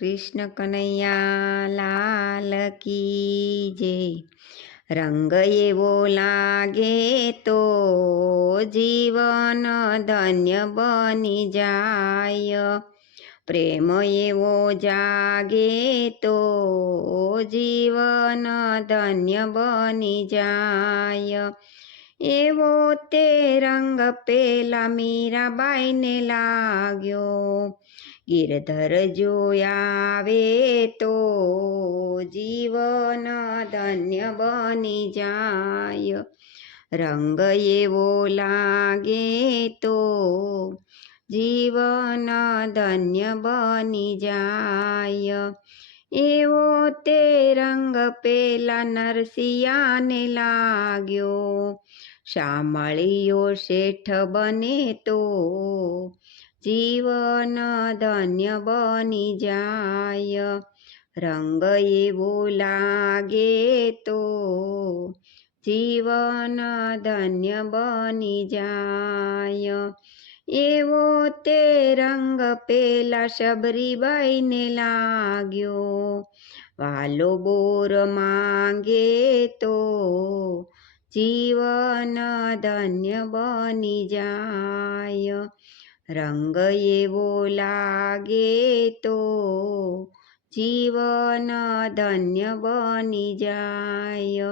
કૃષ્ણ કનૈયા લાલ કી જય। રંગ એવો લાગે તો જીવન ધન્ય બની જાય। પ્રેમ એવો જાગે તો જીવન ધન્ય બની જાય। એવો તે રંગ પેલા મીરાબાઈને લાગ્યો। ગિરધર જોયાવે તો જીવન ધન્ય બની જાય। રંગ એવો લાગે તો જીવન ધન્ય બની જાય। એવો તે રંગ પેલા નરસિયાને લાગ્યો। શામળિયો શેઠ બને તો જીવન ધન્ય બની જાય। રંગ એવો લાગે તો જીવન ધન્ય બની જાય। એવો તે રંગ પેલા શબરીબાઈને લાગ્યો। વાલો બોર માંગે તો જીવન ધન્ય બની જાય। રંગ એવો લાગે તો જીવન ધન્ય બની જાય।